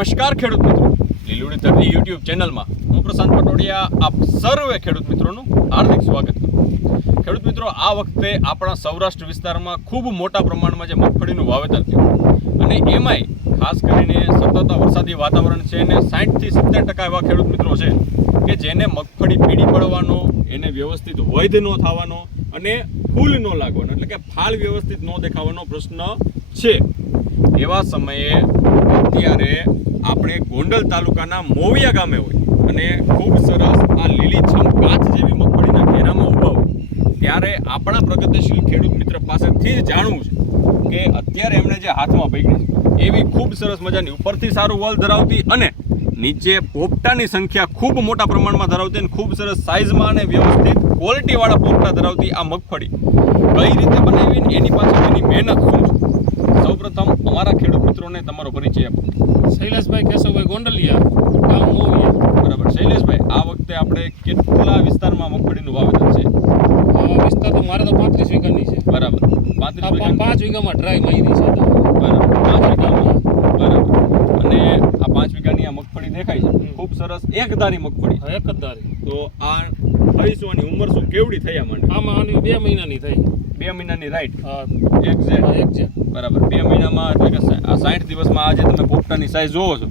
નમસ્કાર ખેડૂત મિત્રો, લીલુડી ધરતી યુટ્યુબ ચેનલમાં હું પ્રશાંત પટોડિયા આપ સર્વે ખેડૂત મિત્રોનું હાર્દિક સ્વાગત કરું. ખેડૂત મિત્રો, આ વખતે આપણા સૌરાષ્ટ્ર વિસ્તારમાં ખૂબ મોટા પ્રમાણમાં જે મગફળીનું વાવેતર થયું અને એમાંય ખાસ કરીને સતત વરસાદી વાતાવરણ છે અને 60 થી 70% એવા ખેડૂત મિત્રો છે કે જેને મગફળી પીળી પડવાનો, એને વ્યવસ્થિત વૈધ ન થવાનો અને ફૂલ ન લાગવાનો એટલે કે ફાળ વ્યવસ્થિત ન દેખાવાનો પ્રશ્ન છે. એવા સમયે અત્યારે આપણે ગોંડલ તાલુકાના મોવિયા ગામે હોય અને ખૂબ સરસ આ લીલીછમ કાચ જેવી મગફળીના ઘેરામાં ઊભા હોય ત્યારે આપણા પ્રગતિશીલ ખેડૂત મિત્ર પાસેથી જ જાણવું છે કે અત્યારે એમણે જે હાથમાં પકડી છે એવી ખૂબ સરસ મજાની ઉપરથી સારું વલ ધરાવતી અને નીચે પોપટાની સંખ્યા ખૂબ મોટા પ્રમાણમાં ધરાવતી અને ખૂબ સરસ સાઇઝમાં અને વ્યવસ્થિત ક્વોલિટીવાળા પોપટા ધરાવતી આ મગફળી કઈ રીતે બનાવી એની પાછળ એની મહેનત શું છે? સૌપ્રથમ અમારા ખેડૂત મિત્રોને તમારો પરિચય આપો. શૈલેષભાઈ કેશવભાઈ ગોંડલિયા, ગામ મોવિયા. બરાબર. શૈલેષભાઈ, આ વખતે આપણે કેટલા વિસ્તારમાં મગફળીનું વાવેતર છે? વિસ્તાર તો મારે તો 35 વીઘાની છે. બરાબર. 35 વીઘામાં ડ્રાય મારી છે. બરાબર. 5 વીઘામાં. બરાબર. અને આ 5 વીઘાની આ મગફળી દેખાય છે ખૂબ સરસ એકધારી મગફળી. એક જ ધારી. તો આ થઈશોની ઉંમર શું કેવડી થઈ માંડે? આમાં આની 2 મહિનાની થઈ. 2 મહિનાની રાઈટ. એક્ઝેક્ટ. બરાબર. 2 મહિનામાં એટલે કે આ 60 દિવસમાં આજે તમે પોપટાની સાઈઝ જોવો છો?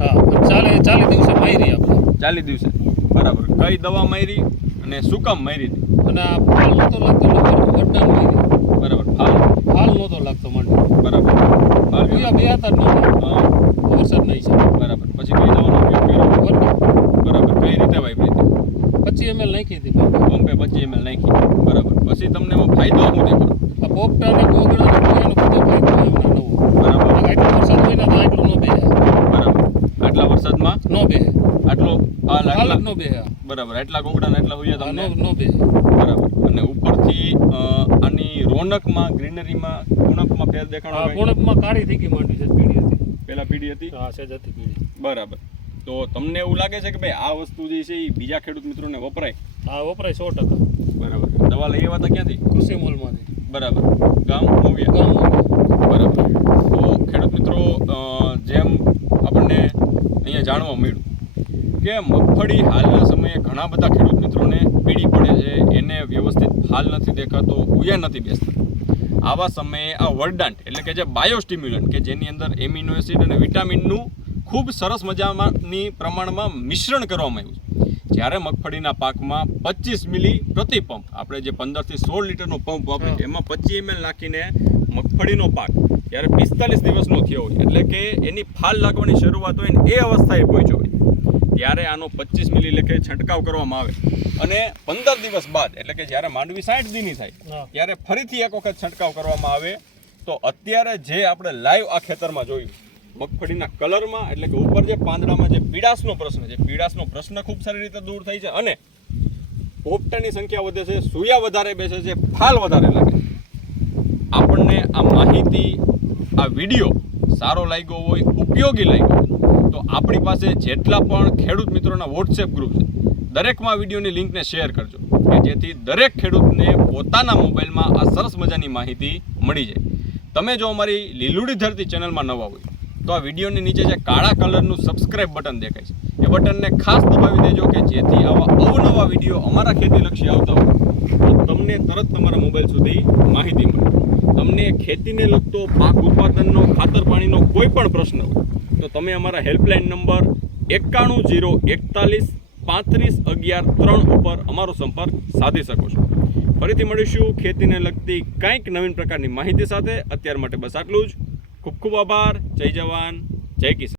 હા, 40 દિવસે મારી આપણે. 40 દિવસે. બરાબર. કઈ દવા મારી અને શું કામ મારી હતી? અને આ ફાલ નહોતો લાગતો વરદાન મારી. બરાબર. ફાલ નહોતો લાગતો મને. બરાબર. ફાલ બે હતા જ નહોતા. હા, વરસાદ નહીં છે. બરાબર. પછી કઈ દવાનો ઉપયોગ કર્યો? વરદાન. બરાબર. કઈ રીતે વાપરી હતી? 25 ml નાખી હતી. પંપે 25 ml નાખી. બરાબર. પછી તમને એમાં ફાયદો શું દેખાડો? આ પોપટા અને ગોગડા અને પૂજાનો બધો ફાયદો એમને નવો. બરાબર. આટલો વરસાદ હોય ને તો આટલું ન બેહે. બરાબર. આટલા વરસાદમાં ન બેહે. આટલો હાલત ન બેહે. બરાબર. એટલા ગોગડા ને એટલા હોય તમને ન બેહે. બરાબર. અને ઉપરથી આની રોનકમાં, ગ્રીનરીમાં, ગુણકમાં ફેર દેખાડો? ગુણકમાં કાળી થઈ ગઈ માંડી છે, પીળી હતી. પેલા પીડી હતી? હા, સેજ હતી પીળી. બરાબર. તો તમને એવું લાગે છે કે ભાઈ આ વસ્તુ જે છે એ બીજા ખેડૂત મિત્રોને વપરાય? હા, વપરાય 100%. બરાબર. દવા લઈ આવ્યા હતા ક્યાંથી? કૃષિ મોલમાંથી. બરાબર. ગામ મોવિયા. બરાબર. તો ખેડૂત મિત્રો, જેમ આપણને અહીંયા જાણવા મળ્યું કે મગફળી હાલના સમયે ઘણા બધા ખેડૂત મિત્રોને પીળી પડે છે, એને વ્યવસ્થિત ફાલ નથી દેખાતો, ઉયા નથી બેસતા. આવા સમયે આ વર્ડાન્ટ એટલે કે જે બાયોસ્ટિમ્યુલન્ટ કે જેની અંદર એમિનો એસિડ અને વિટામિનનું ખૂબ સરસ મજાની પ્રમાણમાં મિશ્રણ કરવામાં આવ્યું છે. જ્યારે મગફળીના પાકમાં 25 મિલી પ્રતિ પંપ, આપણે જે 15 થી 16 લીટરનો પંપ વાપરીએ છીએ એમાં 25 ml નાખીને મગફળીનો પાક જ્યારે 45 દિવસનો થયો હોય એટલે કે એની ફાલ લાગવાની શરૂઆત હોય ને એ અવસ્થાએ પહોંચ્યો હોય ત્યારે આનો 25 મિલી લેખે છંટકાવ કરવામાં આવે અને 15 દિવસ બાદ એટલે કે જ્યારે માંડવી 60 દીની થાય ત્યારે ફરીથી એક વખત છંટકાવ કરવામાં આવે. તો અત્યારે જે આપણે લાઈવ આ ખેતરમાં જોયું મગફળીના કલરમાં એટલે કે ઉપર જે પાંદડામાં જે પીડાશનો પ્રશ્ન છે, પીડાશનો પ્રશ્ન ખૂબ સારી રીતે દૂર થઈ છે અને પોપટાની સંખ્યા વધે છે, સૂયા વધારે બેસે છે, ફાલ વધારે લાગે. આપણને આ માહિતી, આ વિડીયો સારો લાગ્યો હોય, ઉપયોગી લાગ્યો હોય તો આપણી પાસે જેટલા પણ ખેડૂત મિત્રોના વોટ્સએપ ગ્રુપ છે દરેકમાં વિડીયોની લિંકને શેર કરજો કે જેથી દરેક ખેડૂતને પોતાના મોબાઈલમાં આ સરસ મજાની માહિતી મળી જાય. તમે જો અમારી લીલુડી ધરતી ચેનલમાં નવા હોય તો આ વિડીયોની નીચે જે કાળા કલરનું સબસ્ક્રાઇબ બટન દેખાય છે એ બટનને ખાસ દબાવી દેજો કે જેથી આવા અવનવા વિડીયો અમારા ખેતીલક્ષી આવતા હોય તો તમને તરત તમારા મોબાઈલ સુધી માહિતી મળે. તમને ખેતીને લગતો, પાક ઉત્પાદનનો, ખાતર પાણીનો કોઈ પણ પ્રશ્ન હોય તો તમે અમારા હેલ્પલાઇન નંબર 91041353 ઉપર અમારો સંપર્ક સાધી શકો છો. ફરીથી મળીશું ખેતીને લગતી કંઈક નવીન પ્રકારની માહિતી સાથે. અત્યાર માટે બસ આટલું જ. ખૂબ ખૂબ આભાર. જય જવાન, જય કિસાન.